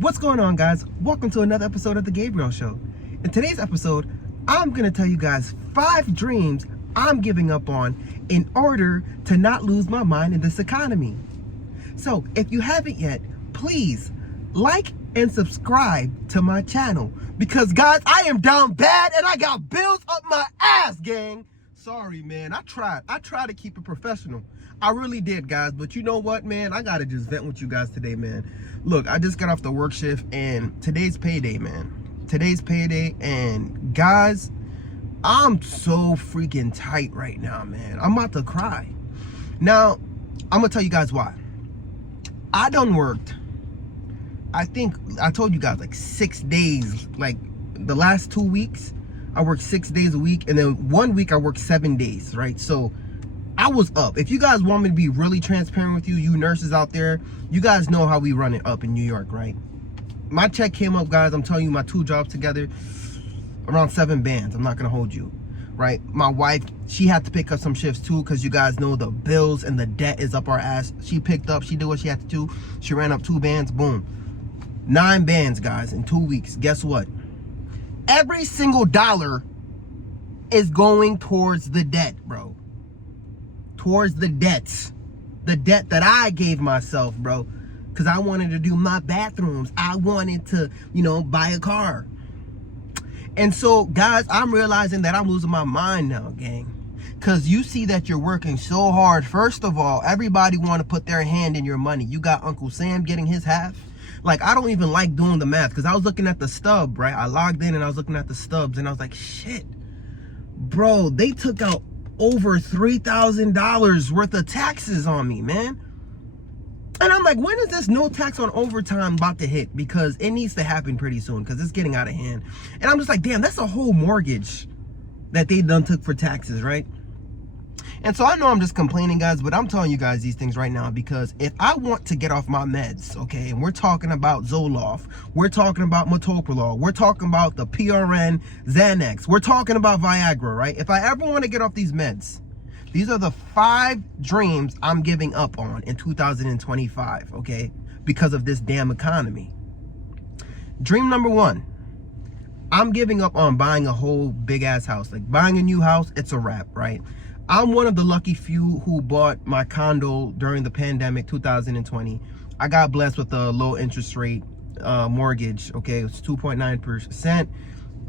What's going on, guys? Welcome to another episode of The Gabriel Show. In today's episode, I'm going to tell you guys 5 dreams I'm giving up on in order to not lose my mind in this economy. So, if you haven't yet, please like and subscribe to my channel. Because, guys, I am down bad and I got bills up my ass, gang. Sorry, man. I tried to keep it professional. I really did, guys. But you know what, man? I got to just vent with you guys today, man. Look, I just got off the work shift and today's payday, man. Today's payday, and guys, I'm so freaking tight right now, man. I'm about to cry. Now, I'm going to tell you guys why. I done worked, I think I told you guys, like 6 days. Like the last 2 weeks, I worked 6 days a week. And then 1 week I worked 7 days, right? So I was up. If you guys want me to be really transparent with you, you nurses out there, you guys know how we run it up in New York, right? My check came up, guys, I'm telling you, my 2 jobs together, around 7 bands. I'm not going to hold you, right? My wife, she had to pick up some shifts too, because you guys know the bills and the debt is up our ass. She picked up, she did what she had to do. She ran up 2 bands, boom. 9 bands, guys, in 2 weeks. Guess what? Every single dollar is going towards the debt, bro. Towards the debts. The debt that I gave myself, bro. Because I wanted to do my bathrooms. I wanted to, buy a car. And so, guys, I'm realizing that I'm losing my mind now, gang. Because you see that you're working so hard. First of all, everybody want to put their hand in your money. You got Uncle Sam getting his half. Like, I don't even like doing the math. Because I was looking at the stub, right? I logged in and I was looking at the stubs. And I was like, shit. Bro, they took out over $3,000 worth of taxes on me, man. And I'm like, when is this no tax on overtime about to hit? Because it needs to happen pretty soon, because it's getting out of hand. And I'm just like, damn, that's a whole mortgage that they done took for taxes, right? And so I know I'm just complaining, guys, but I'm telling you guys these things right now because if I want to get off my meds, okay, and we're talking about Zoloft, we're talking about metoprolol, we're talking about the PRN Xanax, we're talking about Viagra, right? If I ever want to get off these meds, these are the 5 dreams I'm giving up on in 2025, okay, because of this damn economy. Dream number 1, I'm giving up on buying a whole big ass house. Like, buying a new house, it's a wrap, right? I'm one of the lucky few who bought my condo during the pandemic, 2020. I got blessed with a low interest rate mortgage, okay? It was 2.9%.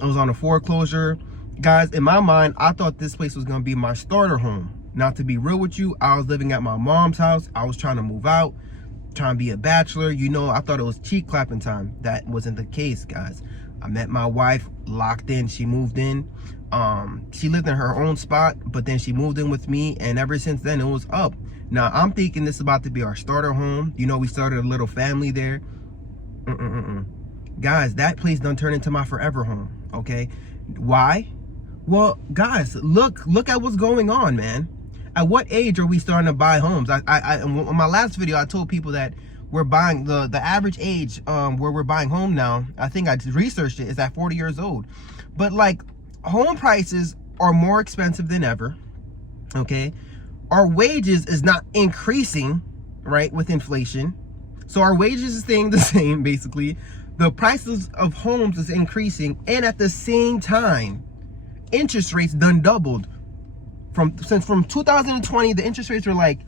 I was on a foreclosure. Guys, in my mind, I thought this place was gonna be my starter home. Now, to be real with you, I was living at my mom's house. I was trying to move out, trying to be a bachelor. I thought it was cheek clapping time. That wasn't the case, guys. I met my wife, locked in, she moved in. She lived in her own spot, but then she moved in with me, and ever since then it was up. Now I'm thinking this is about to be our starter home. We started a little family there. Guys, that place done turned into my forever home. Okay, why? Well, guys, look at what's going on, man. At what age are we starting to buy homes? On my last video, I told people that we're buying the average age where we're buying home now, I think I researched it, is at 40 years old. But like, home prices are more expensive than ever, okay? Our wages is not increasing, right, with inflation. So our wages is staying the same, basically. The prices of homes is increasing, and at the same time, interest rates done doubled. From 2020, the interest rates were like,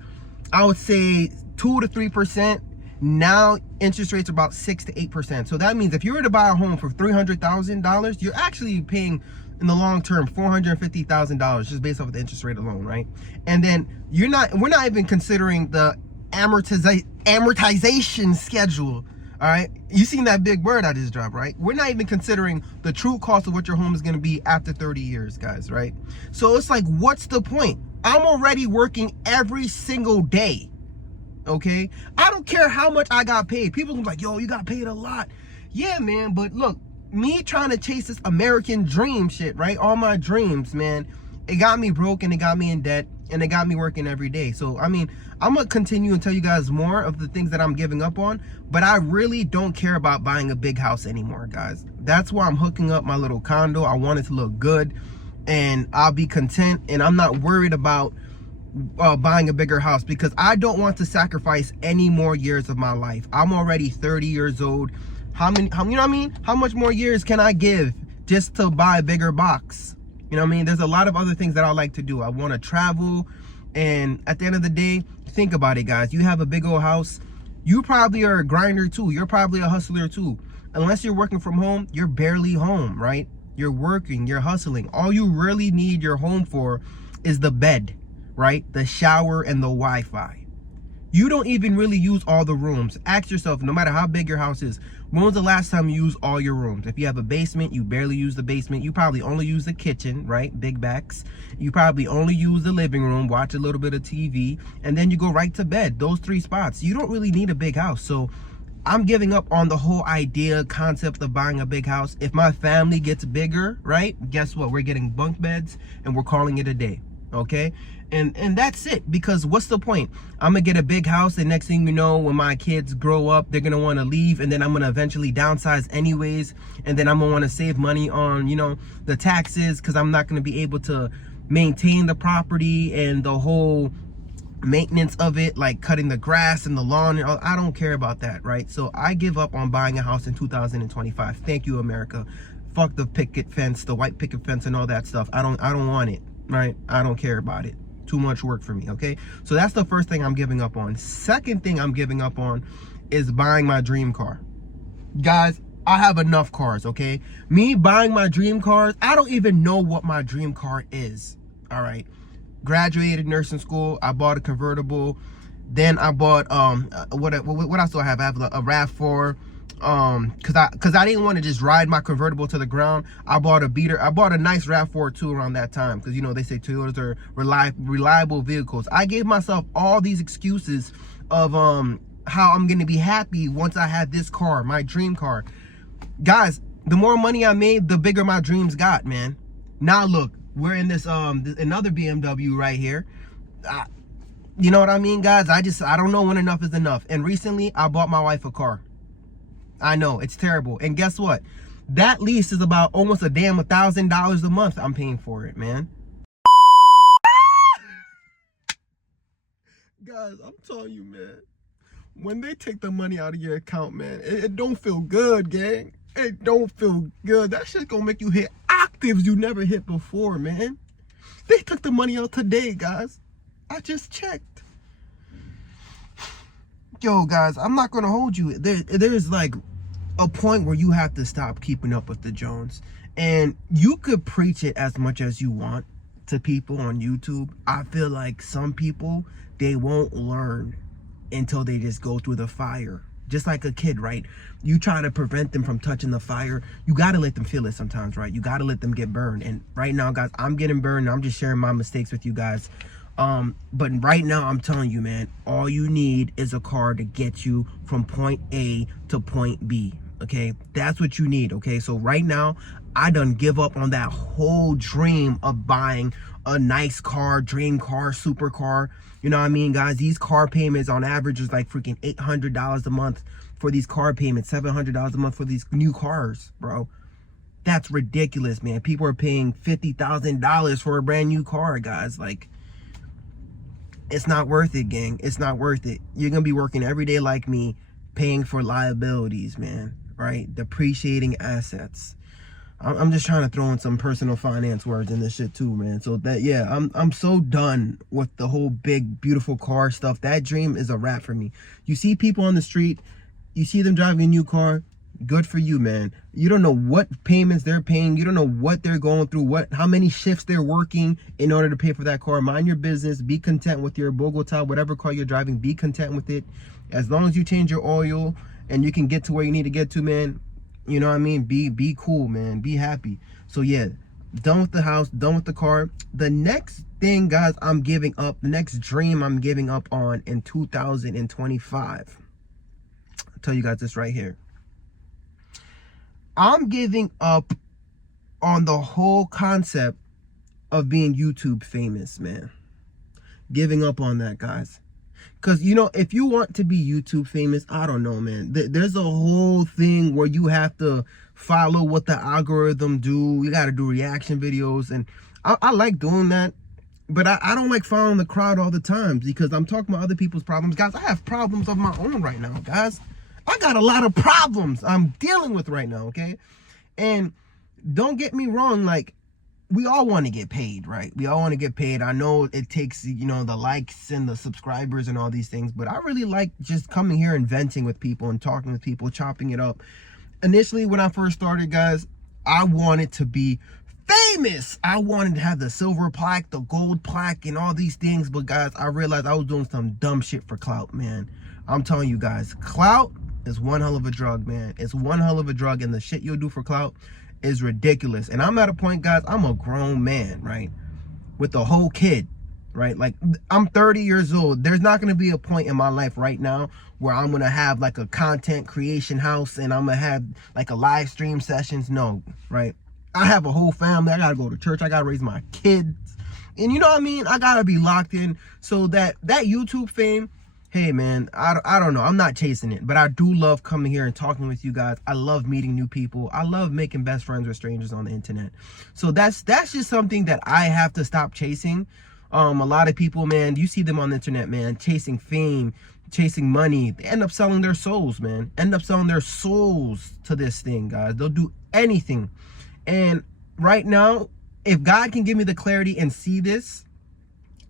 I would say 2 to 3%. Now interest rates are about 6 to 8%. So that means if you were to buy a home for $300,000, you're actually paying, in the long term, $450,000 just based off of the interest rate alone, right? And then we're not even considering the amortization schedule. All right, you seen that big word I just dropped, right? We're not even considering the true cost of what your home is going to be after 30 years, guys, right? So it's like, what's the point? I'm already working every single day, okay? I don't care how much I got paid. People are like, yo, you got paid a lot. Yeah, man, but look, me trying to chase this American dream shit, right? All my dreams, man, it got me broke and it got me in debt and it got me working every day. So, I mean, I'm going to continue and tell you guys more of the things that I'm giving up on, but I really don't care about buying a big house anymore, guys. That's why I'm hooking up my little condo. I want it to look good and I'll be content, and I'm not worried about buying a bigger house because I don't want to sacrifice any more years of my life. I'm already 30 years old. you know what I mean? How much more years can I give just to buy a bigger box? You know what I mean? There's a lot of other things that I like to do. I want to travel, and at the end of the day, think about it, guys. You have a big old house. You probably are a grinder too. You're probably a hustler too. Unless you're working from home, you're barely home, right? You're working, you're hustling. All you really need your home for is the bed, right? The shower and the Wi-Fi. You don't even really use all the rooms. Ask yourself, no matter how big your house is, when was the last time you used all your rooms? If you have a basement, you barely use the basement. You probably only use the kitchen, right? Big backs. You probably only use the living room, watch a little bit of TV, and then you go right to bed. Those 3 spots. You don't really need a big house. So I'm giving up on the whole idea, concept of buying a big house. If my family gets bigger, right? Guess what? We're getting bunk beds and we're calling it a day. Okay? And that's it, because what's the point? I'm gonna get a big house, and next thing you know, when my kids grow up, they're gonna want to leave, and then I'm gonna eventually downsize anyways, and then I'm gonna want to save money on, you know, the taxes, because I'm not gonna be able to maintain the property and the whole maintenance of it, like cutting the grass and the lawn. I don't care about that, right? So I give up on buying a house in 2025. Thank you, America. Fuck the picket fence, the white picket fence and all that stuff. I don't want it, right? I don't care about it. Too much work for me. Okay, so that's the first thing I'm giving up on. Second thing I'm giving up on is buying my dream car. Guys, I have enough cars. Okay, me buying my dream cars, I don't even know what my dream car is. All right, graduated nursing school, I bought a convertible, then I bought what else do I have? I have a RAV4. Because I didn't want to just ride my convertible to the ground. I bought a beater. I bought a nice RAV4 too around that time, because you know they say Toyotas are reliable vehicles. I gave myself all these excuses of how I'm gonna be happy once I have this car, my dream car. Guys, the more money I made, the bigger my dreams got, man. Now look, we're in this another BMW right here. You know what I mean, guys? I don't know when enough is enough. And recently I bought my wife a car. I know, it's terrible. And guess what? That lease is about almost a damn $1,000 a month I'm paying for it, man. Guys, I'm telling you, man, when they take the money out of your account, man, it don't feel good, gang. It don't feel good. That shit's gonna make you hit octaves you never hit before, man. They took the money out today, guys. I just checked. Yo, guys, I'm not gonna hold you. There's like a point where you have to stop keeping up with the Jones. And you could preach it as much as you want to people on YouTube. I feel like some people, they won't learn until they just go through the fire. Just like a kid, right? You try to prevent them from touching the fire. You got to let them feel it sometimes, right? You got to let them get burned. And right now, guys, I'm getting burned. I'm just sharing my mistakes with you guys. But right now, I'm telling you, man, all you need is a car to get you from point A to point B. Okay, that's what you need. Okay, so right now, I done give up on that whole dream of buying a nice car, dream car, super car. You know what I mean, guys? These car payments on average is like freaking $800 a month for these car payments, $700 a month for these new cars, bro. That's ridiculous, man. People are paying $50,000 for a brand new car, guys. Like, it's not worth it, gang. It's not worth it. You're gonna be working every day like me, paying for liabilities, man, right? Depreciating assets. I'm just trying to throw in some personal finance words in this shit too, man. So that, yeah, I'm so done with the whole big, beautiful car stuff. That dream is a wrap for me. You see people on the street, you see them driving a new car, good for you, man. You don't know what payments they're paying. You don't know what they're going through, how many shifts they're working in order to pay for that car. Mind your business. Be content with your Bogota, whatever car you're driving. Be content with it. As long as you change your oil and you can get to where you need to get to, man, you know what I mean? Be cool, man. Be happy. So yeah, done with the house, done with the car. The next thing, guys, I'm giving up, the next dream I'm giving up on in 2025. I'll tell you guys this right here. I'm giving up on the whole concept of being YouTube famous, man. Giving up on that, guys. Because, you know, if you want to be YouTube famous, I don't know, man. There's a whole thing where you have to follow what the algorithm do. You got to do reaction videos. And I like doing that. But I don't like following the crowd all the time, because I'm talking about other people's problems. Guys, I have problems of my own right now, guys. I got a lot of problems I'm dealing with right now, okay? And don't get me wrong, like, we all want to get paid, right? We all want to get paid. I know it takes, the likes and the subscribers and all these things, but I really like just coming here and venting with people and talking with people, chopping it up. Initially, when I first started, guys, I wanted to be famous. I wanted to have the silver plaque, the gold plaque, and all these things. But guys, I realized I was doing some dumb shit for clout, man. I'm telling you guys, clout is one hell of a drug, man. It's one hell of a drug, and the shit you'll do for clout is ridiculous. And I'm at a point, guys, I'm a grown man, right? With a whole kid, right? Like, I'm 30 years old. There's not going to be a point in my life right now where I'm going to have like a content creation house and I'm going to have like a live stream sessions. No, right? I have a whole family. I got to go to church. I got to raise my kids. And you know what I mean? I got to be locked in. So that YouTube fame, hey man, I don't know. I'm not chasing it, but I do love coming here and talking with you guys. I love meeting new people. I love making best friends with strangers on the internet. So that's just something that I have to stop chasing. A lot of people, man, you see them on the internet, man, chasing fame, chasing money. They end up selling their souls, man. End up selling their souls to this thing, guys. They'll do anything. And right now, if God can give me the clarity and see this,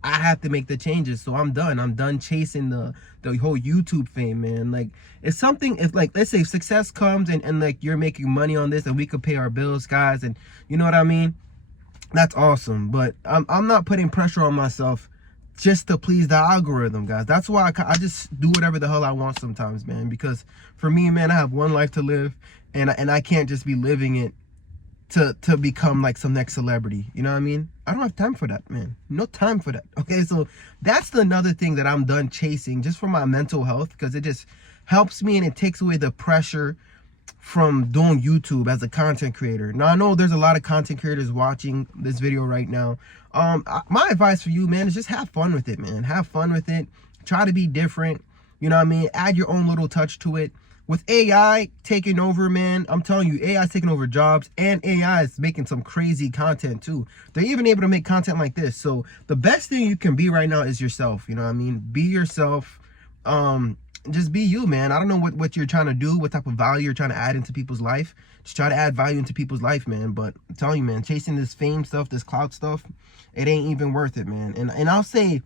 I have to make the changes. So I'm done chasing the whole YouTube fame, man. Like, it's something, if like, let's say success comes and like you're making money on this and we could pay our bills, guys, and you know what I mean? That's awesome. But I'm not putting pressure on myself just to please the algorithm, guys. That's why I just do whatever the hell I want sometimes, man. Because for me, man, I have one life to live, and I can't just be living it to become like some next celebrity. You know what I mean? I don't have time for that, man. No time for that. Okay, so that's another thing that I'm done chasing, just for my mental health, because it just helps me and it takes away the pressure from doing YouTube as a content creator. Now, I know there's a lot of content creators watching this video right now. My advice for you, man, is just have fun with it, man. Have fun with it. Try to be different. You know what I mean? Add your own little touch to it. With AI taking over, man, I'm telling you, AI is taking over jobs, and AI is making some crazy content too. They're even able to make content like this. So the best thing you can be right now is yourself. You know what I mean? Be yourself. Just be you, man. I don't know what you're trying to do, what type of value you're trying to add into people's life. Just try to add value into people's life, man. But I'm telling you, man, chasing this fame stuff, this clout stuff, it ain't even worth it, man. And I'll say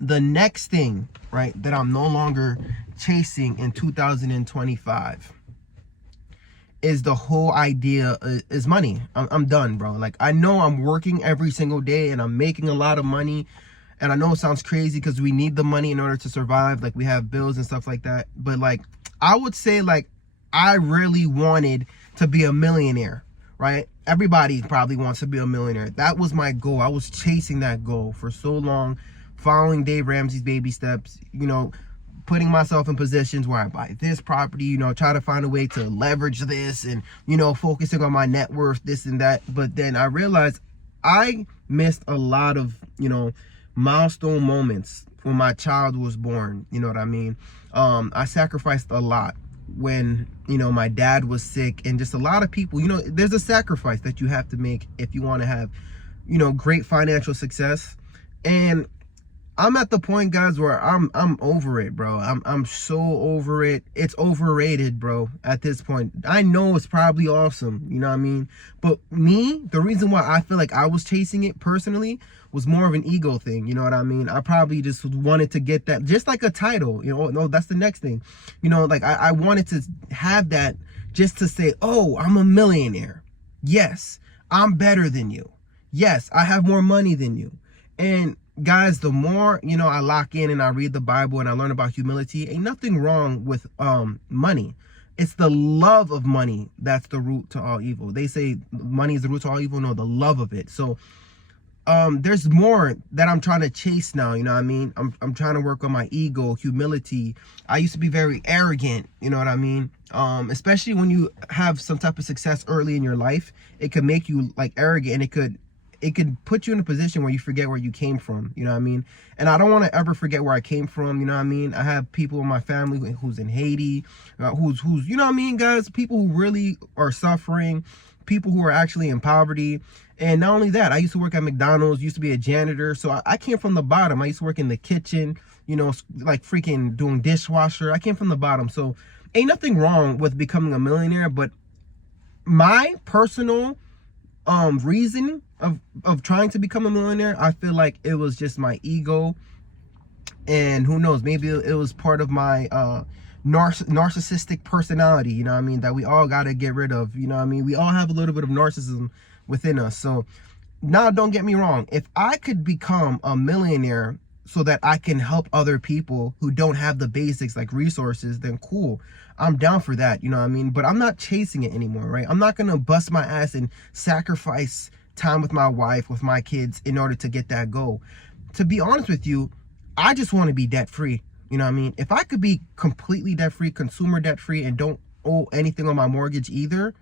the next thing, right, that I'm no longer chasing in 2025 is the whole idea is money. I'm done, bro. Like, I know I'm working every single day and I'm making a lot of money. And I know it sounds crazy because we need the money in order to survive. Like, we have bills and stuff like that. But like, I would say, like, I really wanted to be a millionaire, right? Everybody probably wants to be a millionaire. That was my goal. I was chasing that goal for so long, following Dave Ramsey's baby steps, you know, putting myself in positions where I buy this property, you know, try to find a way to leverage this and, you know, focusing on my net worth, this and that. But then I realized I missed a lot of, you know, milestone moments when my child was born. You know what I mean? I sacrificed a lot when, you know, my dad was sick, and just a lot of people, you know, there's a sacrifice that you have to make if you want to have, you know, great financial success. And I'm at the point, guys, where I'm over it, bro. I'm so over it. It's overrated, bro, at this point. I know it's probably awesome, you know what I mean? But me, the reason why I feel like I was chasing it personally was more of an ego thing, you know what I mean? I probably just wanted to get that, just like a title, you know. No, that's the next thing. You know, like I wanted to have that just to say, oh, I'm a millionaire. Yes, I'm better than you. Yes, I have more money than you. And guys, the more, you know, I lock in and I read the Bible and I learn about humility, ain't nothing wrong with money. It's the love of money that's the root to all evil. They say money is the root to all evil. No, the love of it. So there's more that I'm trying to chase now, you know what I mean? I'm trying to work on my ego, humility. I used to be very arrogant, you know what I mean? Especially when you have some type of success early in your life, it could make you like arrogant, and it could put you in a position where you forget where you came from, you know what I mean? And I don't want to ever forget where I came from, you know what I mean? I have people in my family who's in Haiti, who's you know what I mean, guys? People who really are suffering, people who are actually in poverty. And not only that, I used to work at McDonald's, used to be a janitor. So I came from the bottom. I used to work in the kitchen, you know, like freaking doing dishwasher. I came from the bottom. So ain't nothing wrong with becoming a millionaire, but my personal reason of trying to become a millionaire, I feel like it was just my ego, and who knows, maybe it was part of my narcissistic personality, you know what I mean, that we all got to get rid of, you know what I mean. We all have a little bit of narcissism within us. So now, don't get me wrong, if I could become a millionaire so that I can help other people who don't have the basics like resources, then cool, I'm down for that, you know what I mean. But I'm not chasing it anymore, right? I'm not gonna bust my ass and sacrifice time with my wife, with my kids, in order to get that goal. To be honest with you, I just want to be debt free, you know what I mean. If I could be completely debt free, consumer debt free, and don't owe anything on my mortgage either,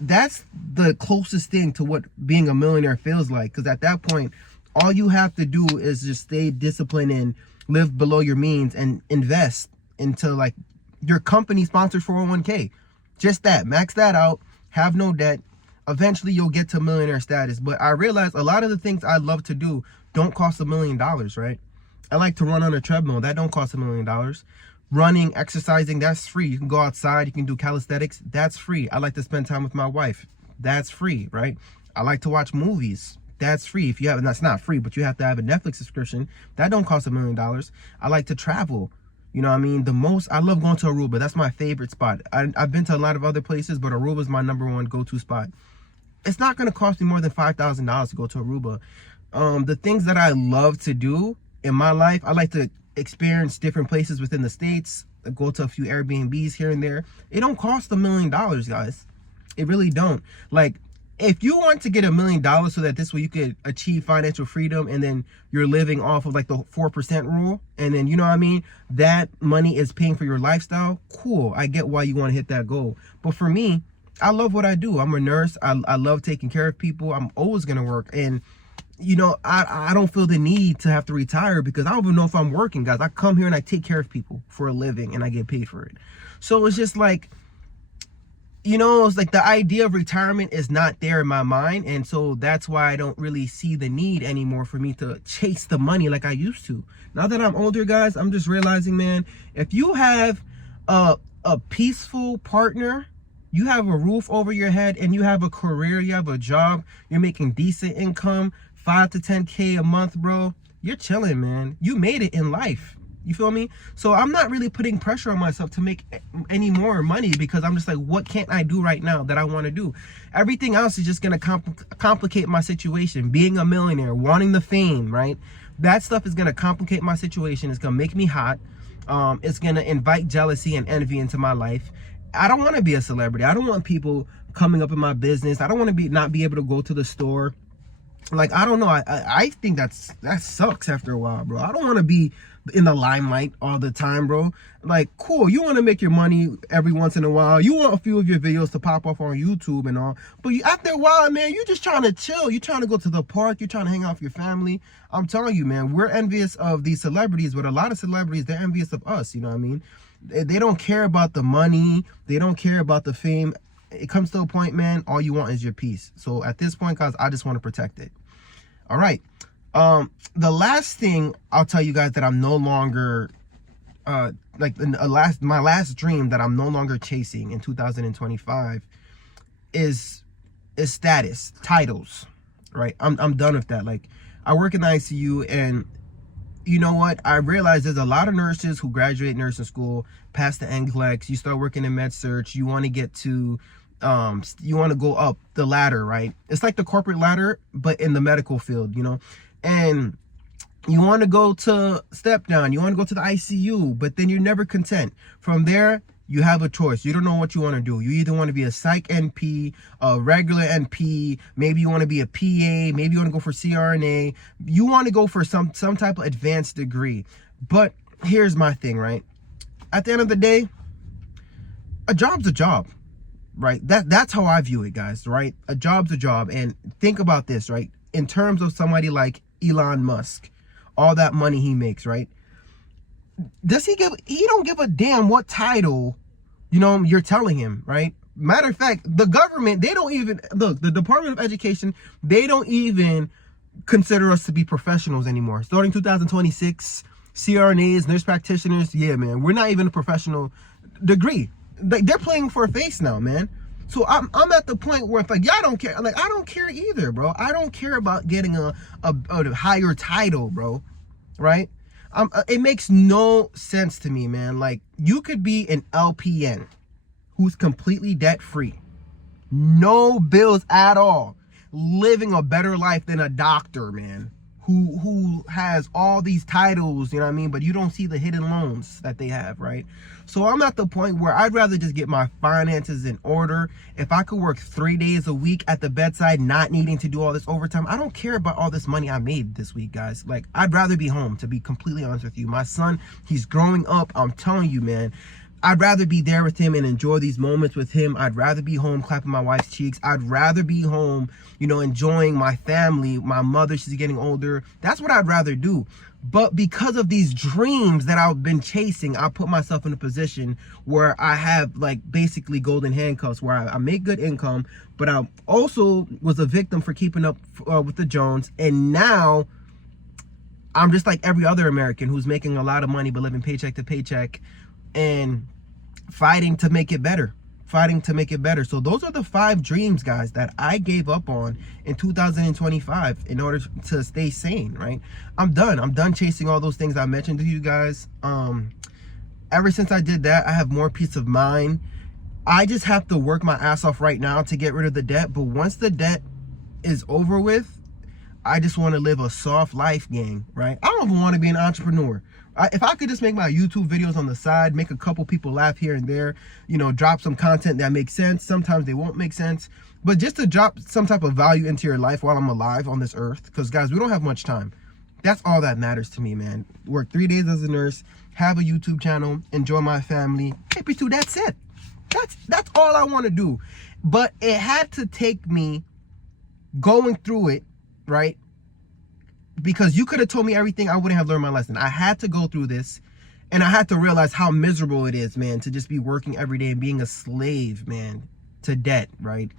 that's the closest thing to what being a millionaire feels like. Because at that point, all you have to do is just stay disciplined and live below your means and invest into like your company sponsored 401k. Just that, max that out, have no debt. Eventually you'll get to millionaire status. But I realize a lot of the things I love to do don't cost $1 million, right? I like to run on a treadmill. That don't cost $1 million. Running, exercising, that's free. You can go outside, you can do calisthenics, that's free. I like to spend time with my wife, that's free, right? I like to watch movies, that's free. If you have, that's not free, but you have to have a Netflix subscription, that don't cost $1 million. I like to travel, you know what I mean? I love going to Aruba. That's my favorite spot. I've been to a lot of other places, but Aruba is my #1 go-to spot. It's not going to cost me more than $5,000 to go to Aruba. The things that I love to do in my life, I like to experience different places within the states, go to a few Airbnbs here and there. It don't cost $1 million, guys. It really don't. Like, if you want to get $1 million so that this way you could achieve financial freedom, and then you're living off of like the 4% rule, and then, you know what I mean, that money is paying for your lifestyle, cool. I get why you want to hit that goal. But for me, I love what I do. I'm a nurse. I love taking care of people. I'm always gonna work. And you know, I don't feel the need to have to retire, because I don't even know if I'm working, guys. I come here and I take care of people for a living and I get paid for it. So it's just like, you know, it's like the idea of retirement is not there in my mind. And so that's why I don't really see the need anymore for me to chase the money like I used to. Now that I'm older, guys, I'm just realizing, man, if you have a peaceful partner, you have a roof over your head, and you have a career, you have a job, you're making decent income, 5 to 10K a month, bro, you're chilling, man. You made it in life. You feel me? So I'm not really putting pressure on myself to make any more money, because I'm just like, what can't I do right now that I want to do? Everything else is just going to complicate my situation. Being a millionaire, wanting the fame, right? That stuff is going to complicate my situation. It's going to make me hot. It's going to invite jealousy and envy into my life. I don't want to be a celebrity. I don't want people coming up in my business. I don't want to not be able to go to the store. Like, I don't know. I think that sucks after a while, bro. I don't want to be in the limelight all the time, bro. Like, cool, you want to make your money every once in a while. You want a few of your videos to pop off on YouTube and all. But after a while, man, you're just trying to chill. You're trying to go to the park. You're trying to hang out with your family. I'm telling you, man, we're envious of these celebrities, but a lot of celebrities, they're envious of us. You know what I mean? They don't care about the money. They don't care about the fame. It comes to a point, man, all you want is your peace. So at this point, guys, I just want to protect it. All right. The last thing I'll tell you guys that I'm no longer, my last dream that I'm no longer chasing in 2025 is status, titles, right? I'm done with that. Like, I work in the ICU, and you know what? I realize there's a lot of nurses who graduate nursing school, pass the NCLEX, you start working in med surg, you want to get to, you want to go up the ladder, right? It's like the corporate ladder, but in the medical field, you know? And you want to go to step down, you want to go to the ICU, but then you're never content. From there, you have a choice. You don't know what you want to do. You either want to be a psych NP, a regular NP, maybe you want to be a PA, maybe you want to go for CRNA, you want to go for some type of advanced degree. But here's my thing, right? At the end of the day, a job's a job, right? That's how I view it, guys, right? A job's a job. And think about this, right? In terms of somebody like Elon Musk, all that money he makes, right? He don't give a damn what title, you know, you're telling him, right? Matter of fact, the government, they don't even, look, the Department of Education, they don't even consider us to be professionals anymore. Starting 2026, CRNAs, nurse practitioners, yeah, man, we're not even a professional degree. Like, they're playing for a face now, man. So I'm at the point where it's like, yeah, I don't care. Like, I don't care either, bro. I don't care about getting a higher title, bro. Right? It makes no sense to me, man. Like, you could be an LPN who's completely debt-free, no bills at all, living a better life than a doctor, man, who has all these titles, you know what I mean? But you don't see the hidden loans that they have, right? So I'm at the point where I'd rather just get my finances in order. If I could work 3 days a week at the bedside, not needing to do all this overtime, I don't care about all this money I made this week, guys. Like, I'd rather be home, to be completely honest with you. My son, he's growing up. I'm telling you, man. I'd rather be there with him and enjoy these moments with him. I'd rather be home clapping my wife's cheeks. I'd rather be home, you know, enjoying my family. My mother, she's getting older. That's what I'd rather do. But because of these dreams that I've been chasing, I put myself in a position where I have, like, basically golden handcuffs, where I make good income, but I also was a victim for keeping up with the Jones. And now I'm just like every other American who's making a lot of money but living paycheck to paycheck and fighting to make it better. So those are the 5 dreams, guys, that I gave up on in 2025 in order to stay sane, right? I'm done chasing all those things I mentioned to you guys. Ever since I did that, I have more peace of mind. I just have to work my ass off right now to get rid of the debt. But once the debt is over with, I just want to live a soft life, gang, right? I don't even want to be an entrepreneur. If I could just make my YouTube videos on the side, make a couple people laugh here and there, you know, drop some content that makes sense. Sometimes they won't make sense, but just to drop some type of value into your life while I'm alive on this earth. Because, guys, we don't have much time. That's all that matters to me, man. Work 3 days as a nurse, have a YouTube channel, enjoy my family. AP2, that's it. That's all I want to do. But it had to take me going through it, right? Because you could have told me everything, I wouldn't have learned my lesson. I had to go through this, and I had to realize how miserable it is, man, to just be working every day and being a slave, man, to debt, right?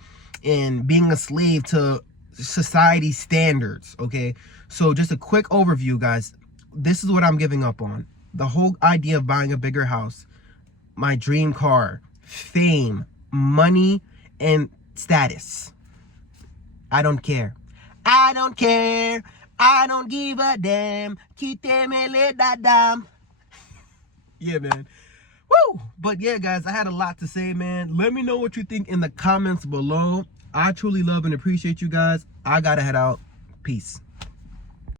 And being a slave to society's standards, okay? So just a quick overview, guys. This is what I'm giving up on. The whole idea of buying a bigger house, my dream car, fame, money, and status. I don't care. I don't care. I don't give a damn. Yeah, man. Woo! But yeah, guys, I had a lot to say, man. Let me know what you think in the comments below. I truly love and appreciate you guys. I gotta head out. Peace.